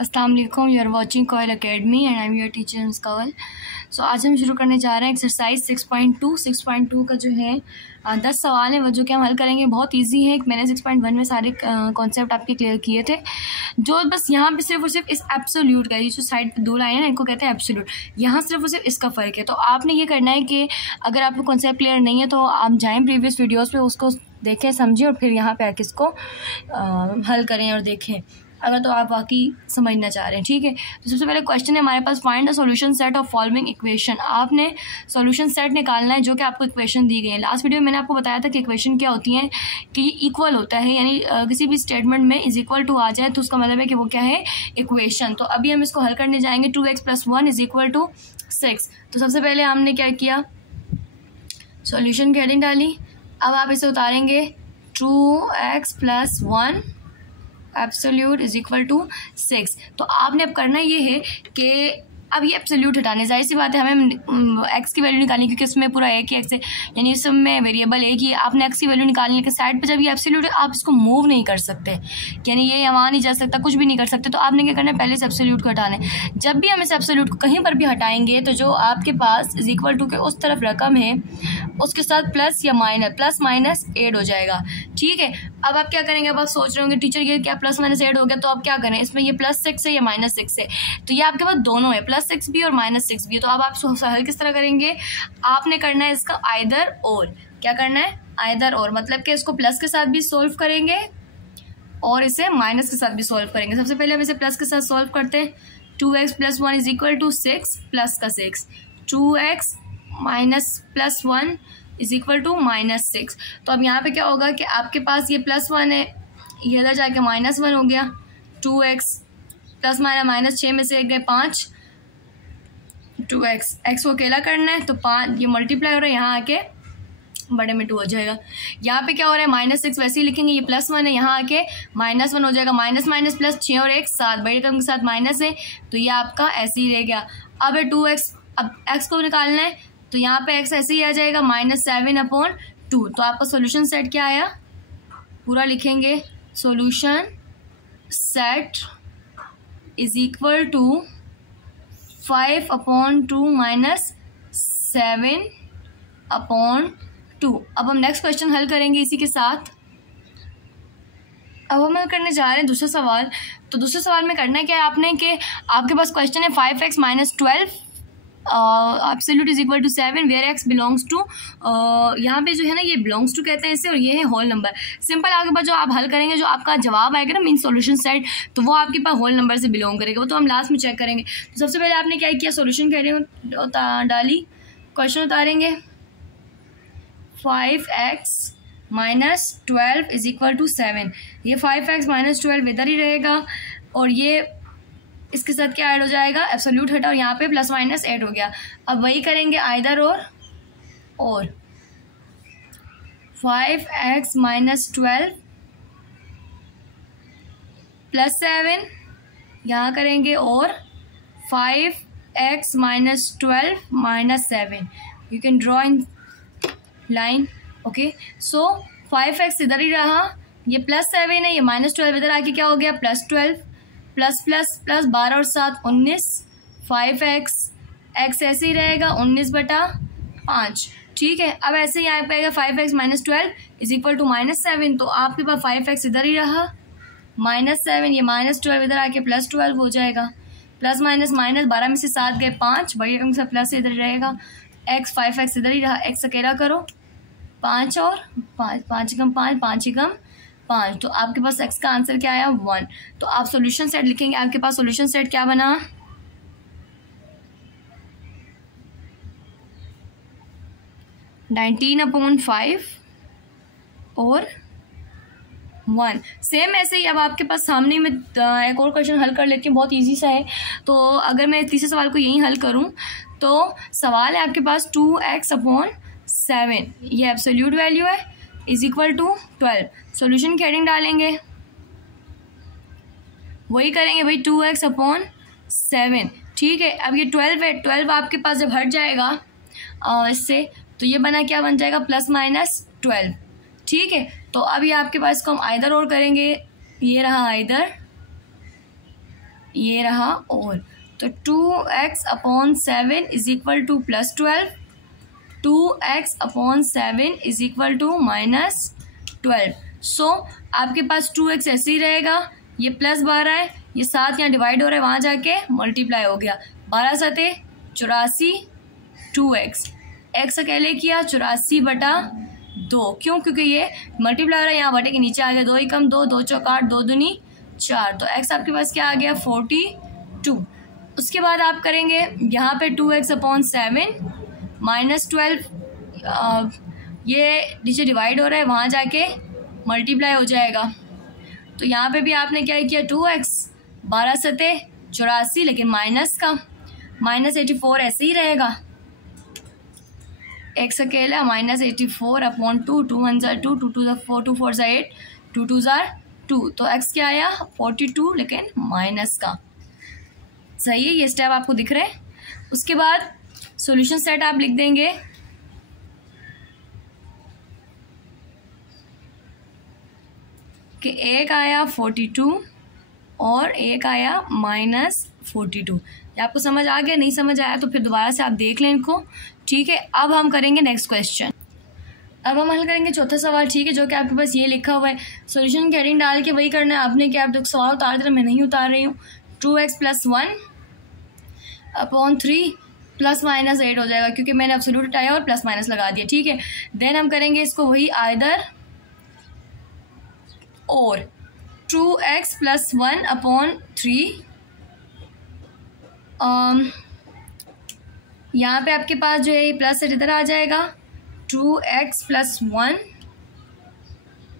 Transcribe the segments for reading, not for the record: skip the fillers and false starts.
अस्सलाम वालेकुम, you are watching Koyal academy and I am your teacher miss Kanwal. So आज हम शुरू करने जा रहे हैं एक्सरसाइज 6.2 का जो है 10 सवाल हैं वो जो कि हम हल करेंगे। बहुत इजी है। मैंने 6.1 में सारे कॉन्सेप्ट आपके क्लियर किए थे। जो बस यहाँ पे सिर्फ और सिर्फ इस एब्सोल्यूट का, ये जो साइड पे दो लाइन है इनको कहते हैं एब्सोल्यूट, यहाँ सिर्फ और सिर्फ इसका फ़र्क है। तो आपने ये करना है कि अगर आपको कॉन्सेप्ट क्लियर नहीं है तो आप जाएँ प्रीवियस वीडियोज़ पर, उसको देखें समझें और फिर यहाँ पे आके इसको हल करें और देखें अगर तो आप वाकई समझना चाह रहे हैं। ठीक है, तो सबसे पहले क्वेश्चन है हमारे पास, find the solution set of following equation. आपने सॉल्यूशन सेट निकालना है जो कि आपको इक्वेशन दी गई है। लास्ट वीडियो में मैंने आपको बताया था कि इक्वेशन क्या होती है, कि ये इक्वल होता है, यानी किसी भी स्टेटमेंट में इज इक्वल टू आ जाए तो उसका मतलब है कि वो क्या है, इक्वेशन। तो अभी हम इसको हल करने जाएंगे। 2x + 1 is equal to 6। तो सबसे पहले हमने क्या किया, सॉल्यूशन की हेडिंग डाली। अब आप इसे उतारेंगे, 2x + 1 absolute is equal to 6। तो आपने अब करना ये है कि अब ये एब्सोल्यूट हटाने, जाहिर सी बात है हमें एक्स की वैल्यू निकालनी, क्योंकि इसमें पूरा एक ही एक्स है, यानी इस में वेरिएबल एक ही। आपने एक्स की वैल्यू निकालनी, लेकिन साइड पे जब ये एब्सोल्यूट है आप इसको मूव नहीं कर सकते, यानी ये वहाँ नहीं जा सकता, कुछ भी नहीं कर सकते। तो आपने क्या करना है, पहले इस एब्सोल्यूट को हटाना है। जब भी हम इस एब्सोल्यूट को कहीं पर भी हटाएंगे तो जो आपके पास इज इक्वल टू के उस तरफ रकम है उसके साथ प्लस या माइनस, प्लस माइनस ऐड हो जाएगा। ठीक है, अब आप क्या करेंगे, अब आप सोच रहे होंगे टीचर ये क्या प्लस माइनस ऐड हो गया, तो आप क्या करें, इसमें ये +6 है या -6 है, तो ये आपके पास दोनों है, +6 भी और -6 भी है। तो अब आप हल किस तरह करेंगे, आपने करना है इसका आइदर और। क्या करना है, आइदर और, मतलब कि इसको प्लस के साथ भी सोल्व करेंगे और इसे माइनस के साथ भी सोल्व करेंगे। सबसे पहले हम इसे प्लस के साथ सोल्व करते हैं। 2x + 1 is equal to 6 plus का 6, 2x + 1 इज इक्वल टू -6। तो अब यहाँ पे क्या होगा कि आपके पास ये +1 है, ये इधर जाके -1 हो गया। 2x प्लस माइनस 6 में से एक गए 5, 2x, x को अकेला करना है तो 5, ये मल्टीप्लाई हो रहा है, यहाँ आके बड़े में 2 हो जाएगा। यहाँ पे क्या हो रहा है, -6 वैसे ही लिखेंगे, ये +1 है, यहाँ आके -1 हो जाएगा। माइनस माइनस प्लस 6 और 1 7, बड़े टर्म के साथ माइनस है तो ये आपका ऐसे ही रह गया। अब है 2x, अब x को निकालना है तो यहाँ पे x ऐसे ही आ जाएगा, -7/2। तो आपका सॉल्यूशन सेट क्या आया, पूरा लिखेंगे, solution set is equal to 5/2 -7/2। अब हम नेक्स्ट क्वेश्चन हल करेंगे इसी के साथ। अब हम हल करने जा रहे हैं दूसरा सवाल। तो दूसरे सवाल में करना है क्या है आपने, कि आपके पास क्वेश्चन है 5x - 12 absolute is equal to 7 where x belongs to, यहाँ पे जो है ना ये बिलोंग्स टू कहते हैं इसे, और ये है होल नंबर। सिंपल, आपके पास जो आप हल करेंगे, जो आपका जवाब आएगा ना मीन सॉल्यूशन सेट, तो वो आपके पास होल नंबर से बिलोंग करेगा, वो तो हम लास्ट में चेक करेंगे। तो सबसे पहले आपने क्या किया, सॉल्यूशन डाली, क्वेश्चन उतारेंगे, 5x - 12 इज इक्वल टू 7। ये 5x - 12 इधर ही रहेगा और ये इसके साथ क्या ऐड हो जाएगा, एब्सोल्यूट हटा और यहाँ पे प्लस माइनस ऐड हो गया। अब वही करेंगे आइदर और 5x - 12 + 7, यहाँ करेंगे और 5x - 12 - 7। You can draw in line. Okay, so 5x इधर ही रहा, ये +7 है, ये -12 इधर आके क्या हो गया, +12 प्लस प्लस प्लस 12 और 7 19, 5x, x ऐसे ही रहेगा 19/5। ठीक है, अब ऐसे ही यहाँ पे आएगा 5x - 12 इज इक्वल टू -7। तो आपके पास 5x इधर ही रहा, -7, ये -12 इधर आके +12 हो जाएगा, प्लस माइनस माइनस 12 में से 7 गए 5, बड़ी रकम से प्लस इधर रहेगा, x 5x इधर ही रहा, x अकेला करो, 5 और 5, 5 एकम 5, 5 एकम 5। तो आपके पास x का आंसर क्या आया, 1। तो आप सॉल्यूशन सेट लिखेंगे, आपके पास सॉल्यूशन सेट क्या बना, 19/5 और 1। सेम ऐसे ही अब आपके पास सामने में एक और क्वेश्चन हल कर लेती हूँ, बहुत इजी सा है। तो अगर मैं तीसरे सवाल को यहीं हल करूँ तो सवाल है आपके पास 2x/7, ये एब्सोल्यूट वैल्यू है, इज इक्वल टू 12। सॉल्यूशन की हेडिंग डालेंगे, वही करेंगे भाई, 2x/7। ठीक है, अब ये 12 है, 12 आपके पास जब हट जाएगा इससे तो ये बना, क्या बन जाएगा, +-12। ठीक है, तो अभी आपके पास इसको हम आइदर और करेंगे, ये रहा आइदर ये रहा और, तो 2x/7 is equal to +12, 2x/7 is equal to -12। So आपके पास 2x ऐसे ही रहेगा, ये +12 है, ये 7 यहाँ डिवाइड हो रहा है, वहाँ जाके मल्टीप्लाई हो गया, 12 7 84, 2x, x अकेले किया 84/2, क्यों? क्योंकि ये मल्टीप्लाई हो रहा है, यहाँ बटे के नीचे आ गया, 2 एकम 2, 2 चौक 8, 2 दूनी 4, तो x आपके पास क्या आ गया 42। उसके बाद आप करेंगे यहाँ पे 2x/7 -12, ये नीचे डिवाइड हो रहा है, वहाँ जाके मल्टीप्लाई हो जाएगा, तो यहाँ पे भी आपने क्या किया 2x, 12 7 84, लेकिन माइनस का -84 ऐसे ही रहेगा, x अकेला -84/2, 2 1 ज़ा 2, 2 2 ज़ा 4, 2 4 ज़ा 8, 2 2 ज़ा 2, तो x क्या आया 42, लेकिन माइनस का। सही है, ये स्टेप आपको दिख रहे हैं। उसके बाद सॉल्यूशन सेट आप लिख देंगे कि एक आया 42 और एक आया -42। ये आपको समझ आ गया? नहीं समझ आया तो फिर दोबारा से आप देख लें इनको, ठीक है। अब हम करेंगे नेक्स्ट क्वेश्चन, अब हम हल करेंगे चौथा सवाल, ठीक है, जो कि आपके पास ये लिखा हुआ है, सॉल्यूशन की हेडिंग डाल के वही करना है आपने कि आप सवाल उतार दे रहे, मैं नहीं उतार रही हूँ। 2x + 1/3 ±8 हो जाएगा, क्योंकि मैंने एब्सोल्यूट हटाया और प्लस माइनस लगा दिया, ठीक है। देन हम करेंगे इसको वही आइदर और 2x + 1/3, यहाँ पे आपके पास जो है ये प्लस सेट इधर आ जाएगा, 2x + 1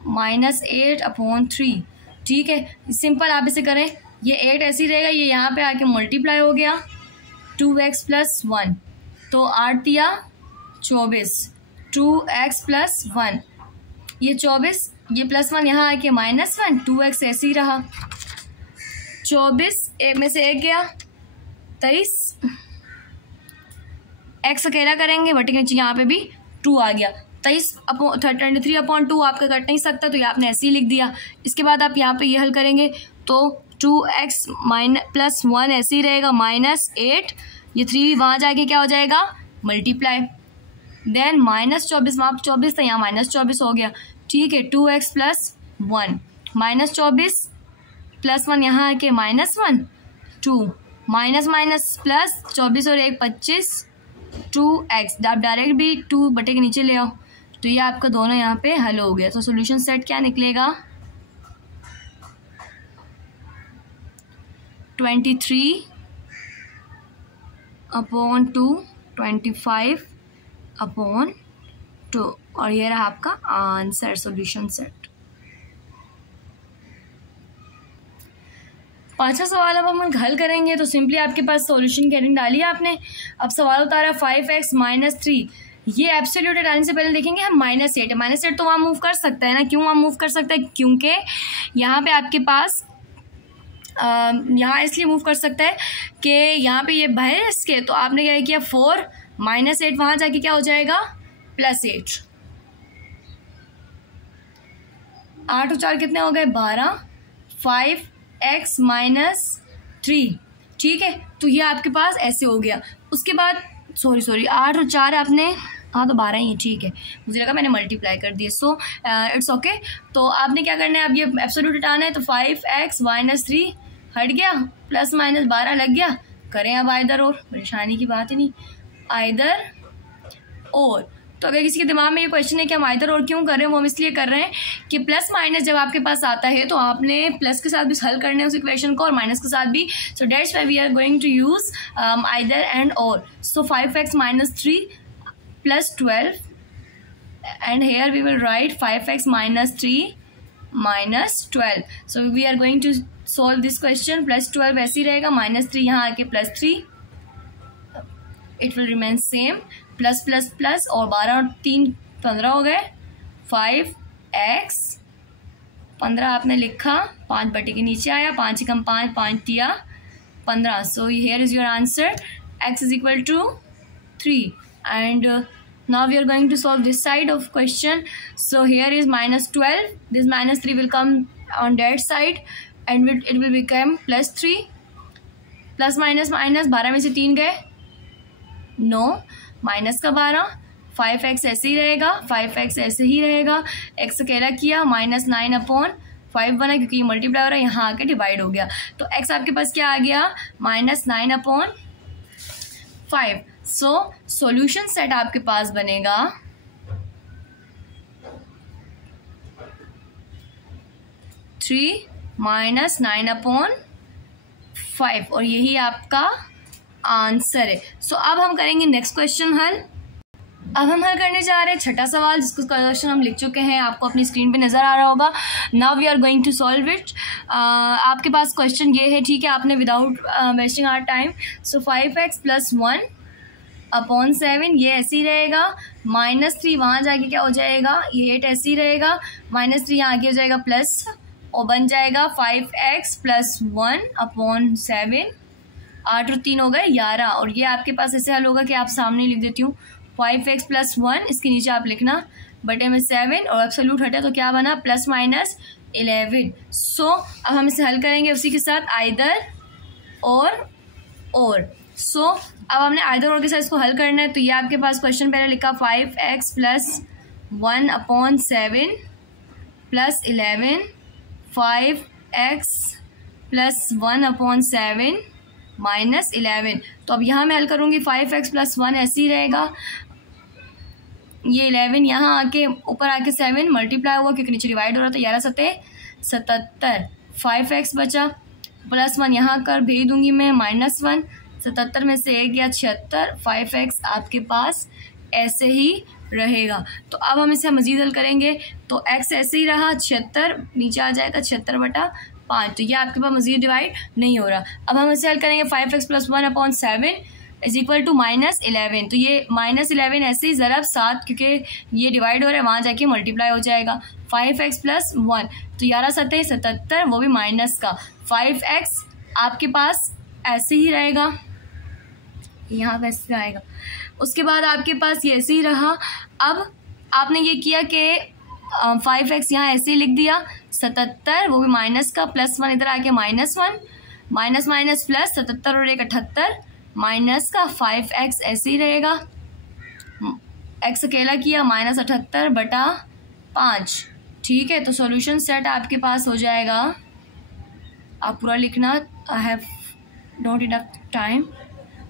-8/3, ठीक है। सिंपल आप इसे करें, ये 8 ऐसे ही रहेगा, ये यहाँ पे आके मल्टीप्लाई हो गया, 2x + 1, तो 8 दिया 24, 2x + 1, ये 24, ये +1 यहाँ आके -1, 2x ऐसे ही रहा, 24 एक में से एक गया 23, x अकेला करेंगे बटे के नीचे यहाँ पे भी 2 आ गया, 23/2 आपका कट नहीं सकता, तो ये आपने ऐसे ही लिख दिया। इसके बाद आप यहाँ पे ये हल करेंगे तो 2x + 1 ऐसे ही रहेगा, -8, ये 3 वहाँ जाके क्या हो जाएगा मल्टीप्लाई, देन -24, वहाँ 24 था, यहाँ -24 हो गया, ठीक है। 2x + 1 -24 + 1 यहाँ आके -1, 2 माइनस प्लस 24 और 1 25, 2x, आप डायरेक्ट भी 2 बटे के नीचे ले आओ, तो ये आपका दोनों यहाँ पे हल हो गया। तो सॉल्यूशन सेट क्या निकलेगा 23/2, 25/2, और ये रहा आपका आंसर सॉल्यूशन सेट। पांचवा सवाल अब हम हल करेंगे, तो सिंपली आपके पास सॉल्यूशन की हेडिंग डाली है आपने। अब सवाल उतारा 5x - 3, ये एब्सोल्यूट डालने से पहले देखेंगे हम -8 है, -8 तो वहाँ मूव कर सकता है ना, क्यों वहाँ मूव कर सकता है, क्योंकि यहाँ पे आपके पास यहाँ इसलिए मूव कर सकता है कि यहाँ पे ये बाहर है इसके, तो आपने क्या किया 4 -8 वहाँ जाके क्या हो जाएगा +8, 8 और 4 कितने हो गए 12, 5x - 3, ठीक है। तो ये आपके पास ऐसे हो गया। उसके बाद सॉरी 8 और 4 आपने, हाँ तो 12 ही है, ठीक है, मुझे लगा मैंने मल्टीप्लाई कर दिए, सो इट्स ओके। तो आपने क्या करना है, अब ये एब्सोल्यूट हटाना है, तो 5x - 3 हट गया, ±12 लग गया, करें अब आइदर और, परेशानी की बात ही नहीं, आइदर और। तो अगर किसी के दिमाग में ये क्वेश्चन है कि हम आइदर और क्यों कर रहे हैं, वो हम इसलिए कर रहे हैं कि प्लस माइनस जब आपके पास आता है तो आपने प्लस के साथ भी हल करना है उस इक्वेशन को और माइनस के साथ भी, so that's why we are going to use either and और। So 5x - 3 + 12, and here we will write 5x - 3 - 12. So we are going to solve this question, +12 ऐसे ही रहेगा, -3 यहाँ आके +3, it will remain same, plus plus plus, और 12 और 3 15 हो गए, 5x 15 आपने लिखा, 5 बटे के नीचे आया, 5 एकम 5, 5 दिया 15, so here is your answer, x is equal to 3, and now we are going to solve this side of question. So here is -12, this -3 will come on that side and it will become +3, plus minus minus, 12 में से 3 गए 9, minus का 12, 5x ऐसे ही रहेगा, 5x ऐसे ही रहेगा, x अकेला किया, -9/5 बना क्योंकि ये मल्टीप्लाई हो रहा है, यहाँ आके डिवाइड हो गया। तो x आपके पास क्या आ गया, -9/5। सो सॉल्यूशन सेट आपके पास बनेगा 3 - 9/5 और यही आपका आंसर है। सो अब हम करेंगे नेक्स्ट क्वेश्चन हल। अब हम हल करने जा रहे हैं छठा सवाल, जिसको क्वेश्चन हम लिख चुके हैं, आपको अपनी स्क्रीन पे नज़र आ रहा होगा। Now we are going to solve it. आपके पास क्वेश्चन ये है, ठीक है, आपने without wasting our time, so 5x + 1/7 ये ऐसे ही रहेगा, -3 वहाँ जाके क्या हो जाएगा, ये 8 ऐसे ही रहेगा, -3 यहाँ आगे हो जाएगा प्लस, और बन जाएगा 5x + 1/7, 8 और 3 हो गए 11। और ये आपके पास ऐसे हल होगा कि आप सामने लिख देती हूँ 5x + 1, इसके नीचे आप लिखना बटे में 7 और एब्सोल्यूट हटा तो क्या बना, +-11। सो अब हम इसे हल करेंगे उसी के साथ आइदर और। सो अब हमने आइदर और के साथ इसको हल करना है। तो ये आपके पास क्वेश्चन पहले लिखा 5x + 1/7 + 11, 5x + 1/7 -11। तो अब यहाँ मैं हल करूँगी, 5x + 1 ऐसे ही रहेगा, ये 11 यहाँ आके ऊपर आके 7 मल्टीप्लाई हुआ क्योंकि नीचे डिवाइड हो रहा था, 11 × 7 = 77, 5x बचा, +1 यहाँ कर भेज दूंगी मैं, -1, 77 में से 1 गया 76, 5x आपके पास ऐसे ही रहेगा। तो अब हम इसे मज़ीद हल करेंगे, तो x ऐसे ही रहा, 76 नीचे आ जाएगा 76/5, तो ये आपके पास मज़ीद डिवाइड नहीं हो रहा। अब हम इसे हल करेंगे, 5x + 1/7 = -11। तो ये -11 ऐसे ही ज़रा 7 क्योंकि ये डिवाइड हो रहा है, वहाँ जाके मल्टीप्लाई हो जाएगा, 5x + 1 तो 11 × 7 = 77, वो भी माइनस का, 5x आपके पास ऐसे ही रहेगा, यहाँ वैसे आएगा। उसके बाद आपके पास ये ऐसे ही रहा। अब आपने ये किया कि 5x यहाँ ऐसे ही लिख दिया, 77 वो भी माइनस का, +1 इधर आके -1, माइनस माइनस प्लस, 77 और 1 78, माइनस का 5x ऐसे ही रहेगा, x अकेला किया, -78/5। ठीक है, तो सॉल्यूशन सेट आपके पास हो जाएगा, आप पूरा लिखना, I have not enough time,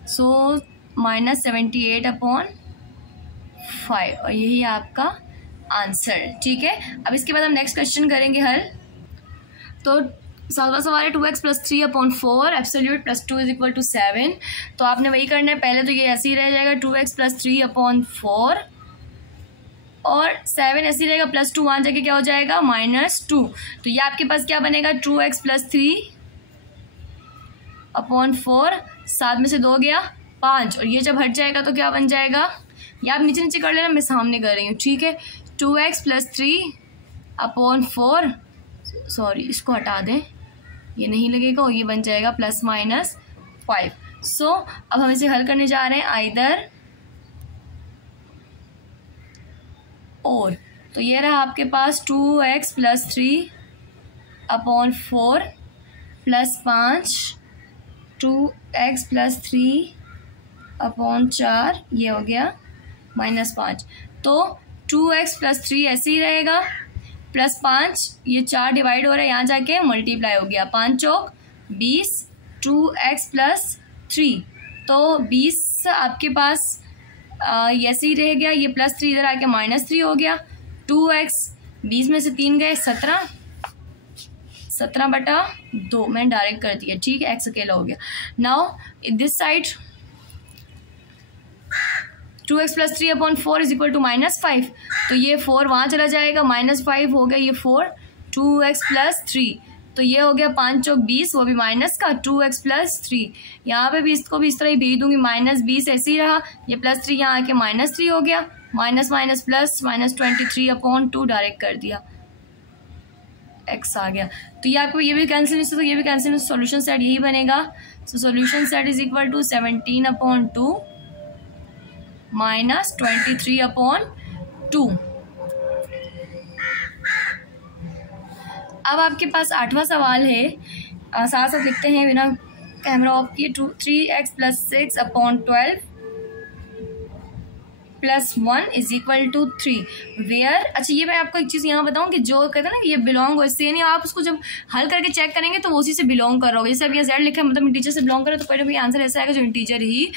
so -78/5 और यही आपका आंसर। ठीक है, अब इसके बाद हम नेक्स्ट क्वेश्चन करेंगे हल। तो सवाल है 2x + 3/4 एब्सोल्यूट +2 = 7। तो आपने वही करना है, पहले तो ये ऐसे ही रह जाएगा 2x + 3/4 और 7 ऐसे ही रहेगा, +2 वहाँ जाके क्या हो जाएगा, -2। तो ये आपके पास क्या बनेगा, 2x + 3/4, 7 में से 2 गया 5, और ये जब हट जाएगा तो क्या बन जाएगा, ये आप नीचे नीचे कर लेना, मैं सामने कर रही हूँ। ठीक है, 2x + 3/4, सॉरी इसको हटा दें, ये नहीं लगेगा, और ये बन जाएगा +-5। सो अब हम इसे हल करने जा रहे हैं आइदर और। तो ये रहा आपके पास 2x + 3/4 + 5, 2x + 3/4 ये हो गया -5। तो 2x + 3 ऐसे ही रहेगा, +5 ये 4 डिवाइड हो रहा है, यहाँ जाके मल्टीप्लाई हो गया, 5 चौक 20, 2x + 3 तो 20 आपके पास ऐसे ही रह गया, ये +3 इधर आके -3 हो गया, 2x 20 में से 3 गए 17, 17/2 मैंने डायरेक्ट कर दिया। ठीक है, x अकेला हो गया। नाउ दिस साइड 2x + 3/4 = -5, तो ये 4 वहाँ चला जाएगा, -5 हो गया, ये 4, 2x + 3 तो ये हो गया 5 चौक 20, वो भी माइनस का, 2x + 3 यहाँ पे भी इसको भी इस तरह ही भेज दूंगी, -20 ऐसे ही रहा, ये +3 यहाँ आके -3 हो गया, माइनस माइनस प्लस, -23/2 डायरेक्ट कर दिया, x आ गया। तो ये आपको ये भी कैंसिल, तो ये भी कैंसिल, सॉल्यूशन सेट यही बनेगा। So solution set = 17/2 -23/2। अब आपके पास 8वां सवाल है, साथ साथ लिखते हैं बिना कैमरा ऑफ किए, 3x + 6 अपॉन 12 + 1 = 3 वेयर। अच्छा ये मैं आपको एक चीज़ यहाँ बताऊँ कि जो कहते हैं ना ये बिलोंग वैसे नहीं, आप उसको जब हल करके चेक करेंगे तो वो उसी से बिलोंग कर रहा होगा। जैसे अब ये Z लिखा है मतलब इंटीजर से बिलोंग करे तो कोई ना कोई आंसर ऐसा आएगा जो इंटीजर ही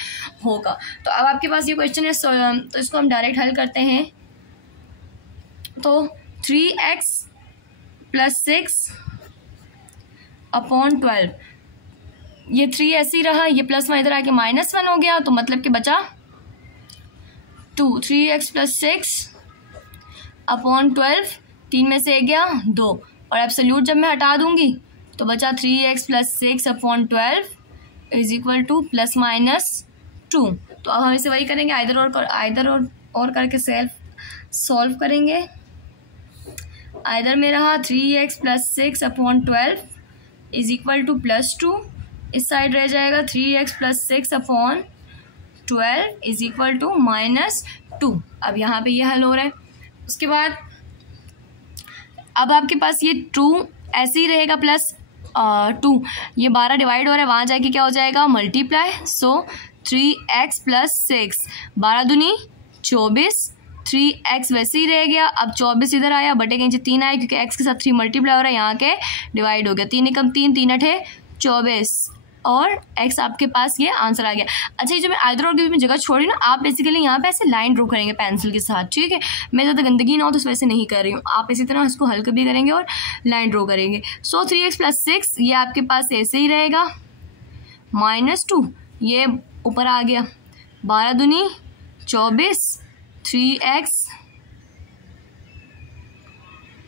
होगा। तो अब आपके पास ये क्वेश्चन है, तो इसको हम डायरेक्ट हल करते हैं। तो 3x + 6 अपॉन 12, ये 3 ऐसे ही रहा, ये +1 इधर आके -1 हो गया, तो मतलब कि बचा 2। 3x + 6 अपॉन 12, 3 में से 1 गया 2, और एब्सोल्यूट जब मैं हटा दूंगी तो बचा 3x + 6 अपॉन 12 = ±2। तो अब हम इसे वही करेंगे, आइदर और करके सॉल्व करेंगे। आइदर में रहा 3x + 6 अपॉन 12 = +2, इस साइड रह जाएगा 3x + 6 अपॉन 12 = -2। अब यहाँ पे ये हल हो रहा है। उसके बाद अब आपके पास ये 2 ऐसे ही रहेगा +2, ये 12 डिवाइड हो रहा है, वहाँ जाके क्या हो जाएगा मल्टीप्लाई। सो 3x + 6, 12 दूनी 24, 3x वैसे ही रह गया। अब 24 इधर आया, बटे के नीचे 3 आया क्योंकि x के साथ 3 मल्टीप्लाई हो रहा है, यहाँ के डिवाइड हो गया, 3 × 3 3 × 8 24, और x आपके पास ये आंसर आ गया। अच्छा ये जो मैं आइदर और के बीच में जगह छोड़ी ना, आप बेसिकली यहाँ पे ऐसे लाइन ड्रॉ करेंगे पेंसिल के साथ, ठीक है। मैं ज़्यादा गंदगी ना हो तो इस वैसे नहीं कर रही हूँ, आप इसी तरह इसको हल्का भी करेंगे और लाइन ड्रॉ करेंगे। सो 3x + 6 ये आपके पास ऐसे ही रहेगा, -2 ये ऊपर आ गया, 12 दूनी 24, 3x।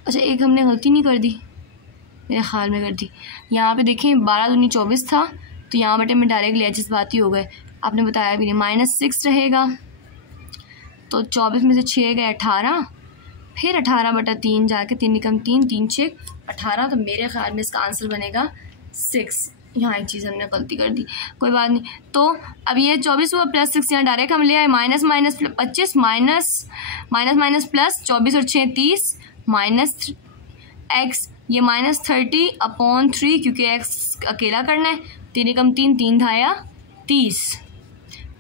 अच्छा एक हमने गलती नहीं कर दी, मेरे ख्याल में कर दी। यहाँ पे देखें 12 दूनी 24 था, तो यहाँ बटे में डायरेक्ट ले जिस बात ही हो गए, आपने बताया भी नहीं। -6 रहेगा, तो 24 में से 6 गए 18, फिर 18/3 जाके 3 × 3 3 6 18, तो मेरे ख्याल में इसका आंसर बनेगा 6। यहाँ एक चीज़ हमने गलती कर दी, कोई बात नहीं। तो अब ये 24 हुआ +6, यहाँ डायरेक्ट हम ले आए -25 माइनस प्लस 24 और 6 30 -x, ये -30 अपॉन 3 क्योंकि x अकेला करना है, 3 × 3 3 धाया 30,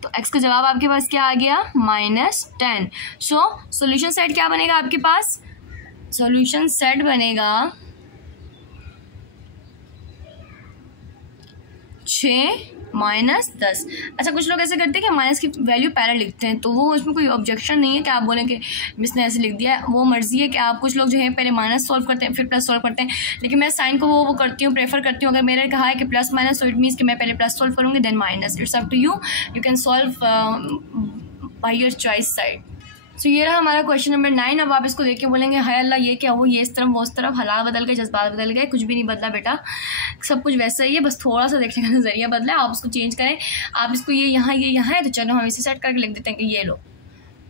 तो x का जवाब आपके पास क्या आ गया -10। सो सॉल्यूशन सेट क्या बनेगा आपके पास, सॉल्यूशन सेट बनेगा 6 - 10। अच्छा कुछ लोग ऐसे करते हैं कि माइनस की वैल्यू पहले लिखते हैं, तो वो उसमें कोई ऑब्जेक्शन नहीं है कि आप बोलें कि मिस ने ऐसे लिख दिया है, वो मर्जी है कि आप, कुछ लोग जो है पहले माइनस सॉल्व करते हैं फिर प्लस सॉल्व करते हैं, लेकिन मैं साइन को वो करती हूँ, प्रेफर करती हूँ। अगर मैंने कहा है कि प्लस माइनस, तो इट मीन्स कि मैं पहले प्लस सॉल्व करूँगी then minus. It's up to you, you can solve by your choice side. So ये रहा हमारा क्वेश्चन नंबर 9। अब आप इसको देख के बोलेंगे हाय अल्लाह ये क्या, वो ये इस तरफ वो उस तरफ, हालात बदल गए, जज्बात बदल गए, कुछ भी नहीं बदला बेटा, सब कुछ वैसा ही है, बस थोड़ा सा देखने का नज़रिया बदला है, आप उसको चेंज करें। आप इसको ये यहाँ है, तो चलो हम इसे सेट करके लिख देते हैं कि ये लो,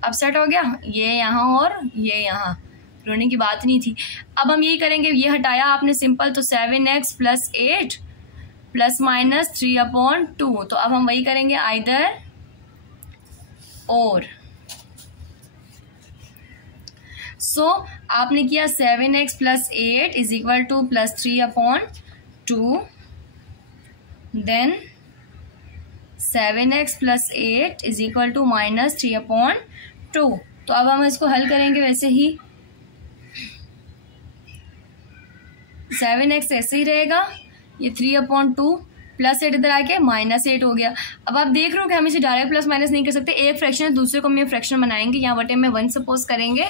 अब सेट हो गया, ये यहाँ और ये यहाँ, रोने की बात नहीं थी। अब हम यही करेंगे, ये हटाया आपने सिंपल, तो 7x + 8 ± 3/2, तो अब हम वही करेंगे आइदर और। सो आपने किया 7x + 8 = +3/2, देन 7x + 8 = -3/2। तो अब हम इसको हल करेंगे वैसे ही, 7x ऐसे ही रहेगा, ये 3/2 +8 इधर आके -8 हो गया। अब आप देख रहे हो कि हम इसे डायरेक्ट प्लस माइनस नहीं कर सकते, एक फ्रैक्शन है दूसरे को हम फ्रैक्शन बनाएंगे, यहाँ बटे में 1 सपोज करेंगे,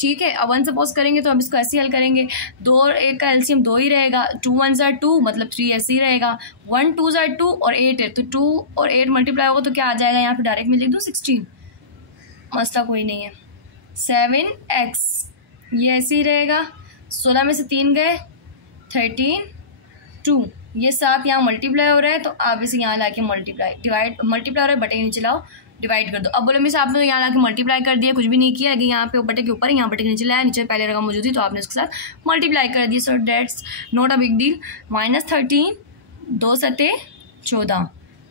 ठीक है। अब 1 सपोज करेंगे तो अब इसको ऐसे ही हल करेंगे, 2 और 1 का एलसीएम 2 ही रहेगा, 2 × 1 = 2 मतलब 3 ऐसे ही रहेगा, 1 2 = 2 और 8 है, तो 2 और 8 मल्टीप्लाई होगा तो क्या आ जाएगा, यहाँ पे डायरेक्ट में लिख दूँ 16, मसला कोई नहीं है। 7x ये ऐसे ही रहेगा, 16 में से 3 गए 13, 2 ये 7 यहाँ मल्टीप्लाई हो रहा है, तो आप इसे यहाँ लाके मल्टीप्लाई हो रहा है, बटे नीचे लाओ डिवाइड कर दो। अब बोले मिस आपने यहाँ लाके मल्टीप्लाई कर दिया, कुछ भी नहीं किया, कि यहाँ पे बटे के ऊपर यहाँ बटे के नीचे लाया, नीचे पहले रकम मौजूद थी तो आपने उसके साथ मल्टीप्लाई कर दी, so that's not a big deal. -13 2 7 14,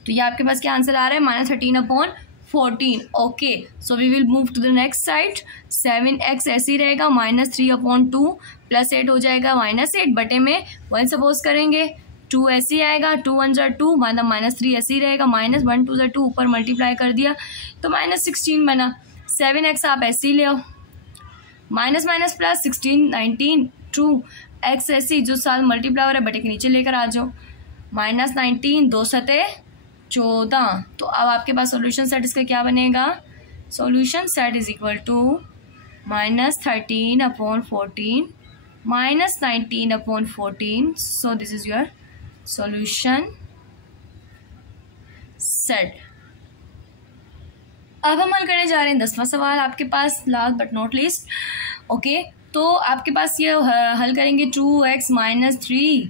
तो ये आपके पास क्या आंसर आ रहा है -13/14। Okay, so we will move to the next side. 7x ऐसे ही रहेगा, -3/2 +8 हो जाएगा -8 बटे में 1 सपोज करेंगे, 2 ऐसे ही आएगा, 2 1 ज़ा 2 मतलब -3 ऐसे ही रहेगा, -1 2 ज़ा 2 ऊपर मल्टीप्लाई कर दिया तो -16 बना। 7x आप ऐसे ही ले आओ, माइनस माइनस प्लस 16 19 2 x ऐसे ही जो साथ मल्टीप्लाई हो रहा है बटे के नीचे लेकर आ जाओ, -19 2 सते 14। तो अब आपके पास सॉल्यूशन सेट इसका क्या बनेगा, solution set is equal to -13 upon 14 -19 upon 14। So this is your solution set. अब हम हल करने जा रहे हैं 10वां सवाल आपके पास, last but not least. Okay, तो आपके पास ये हल करेंगे 2x - 3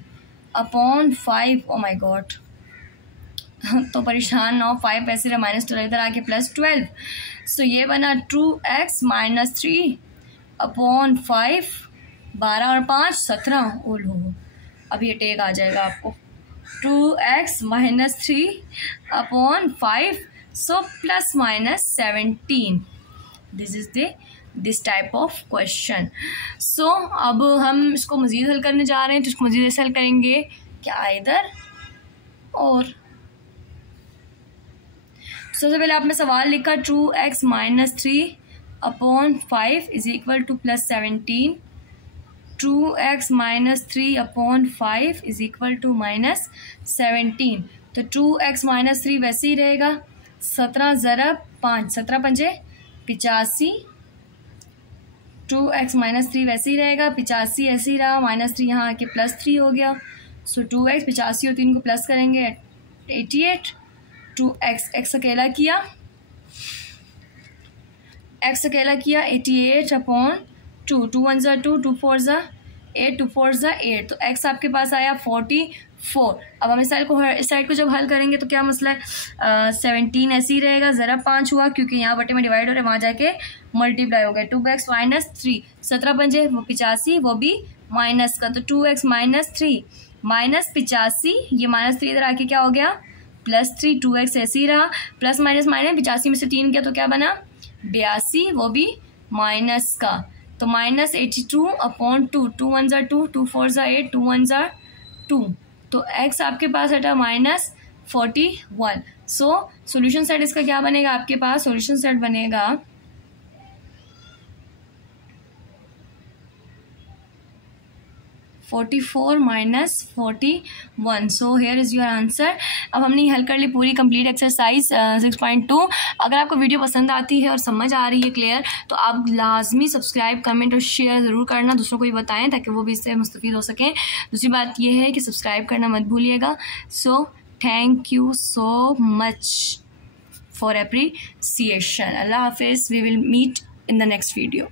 upon 5। Oh my God, तो परेशान ना हो, 5 ऐसे रहा, -12 इधर आके +12। सो ये बना 2x - 3 अपॉन 5, 12 और 5 17। ओ लो, अब ये टेक आ जाएगा आपको, 2x - 3 upon 5, so ±17। This is this type of question. So अब हम इसको मज़ीद हल करने जा रहे हैं, तो इसको मज़ीद ऐसे हल करेंगे क्या इधर और। सबसे पहले आपने सवाल लिखा 2x - 3 upon 5 is equal to +17, 2x - 3 upon 5 is equal to -17। तो 2x - 3 वैसे ही रहेगा, 17 ज़रा 5 17 पंजे 85, 2x - 3 वैसे ही रहेगा, 85 ऐसे ही रहा, -3 यहाँ आके +3 हो गया। सो 2x 85 और 3 को प्लस करेंगे 88, 2x x अकेला किया, x अकेला किया 88 अपॉन 2, 2 1 ज़ा 2, 2 4 ज़ा 8, 2 4 ज़ा 8। तो x आपके पास आया 44। अब हम इस साइड को जब हल करेंगे तो क्या मसला है, 17 ऐसे ही रहेगा, ज़रा 5 हुआ क्योंकि यहाँ बटे में डिवाइड हो रहा है, वहाँ जाके मल्टीप्लाई हो गया, 2x - 3 17 पंजे वो 85, वो भी माइनस का, तो 2x - 3 -85, ये -3 इधर आके क्या हो गया +3, 2x ऐसे ही रहा, प्लस माइनस माइनस 85 में से 3 किया तो क्या बना 82, वो भी माइनस का, तो -82 अपॉन 2, 2 1 ज़ा 2, 2 4 ज़ा 8, 2 1 ज़ा 2। तो x आपके पास हटा -41। सो सॉल्यूशन सेट इसका क्या बनेगा, आपके पास सॉल्यूशन सेट बनेगा 44 - 41। So here is your answer. अब हमने हल कर ली पूरी कंप्लीट एक्सरसाइज 6.2। अगर आपको वीडियो पसंद आती है और समझ आ रही है क्लियर, तो आप लाजमी सब्सक्राइब कमेंट और शेयर ज़रूर करना, दूसरों को भी बताएं ताकि वो भी इससे मुस्तफ़ीद हो सकें। दूसरी बात यह है कि सब्सक्राइब करना मत भूलिएगा। So thank you so much for appreciation. अल्लाह हाफिज़, we will meet in the next video.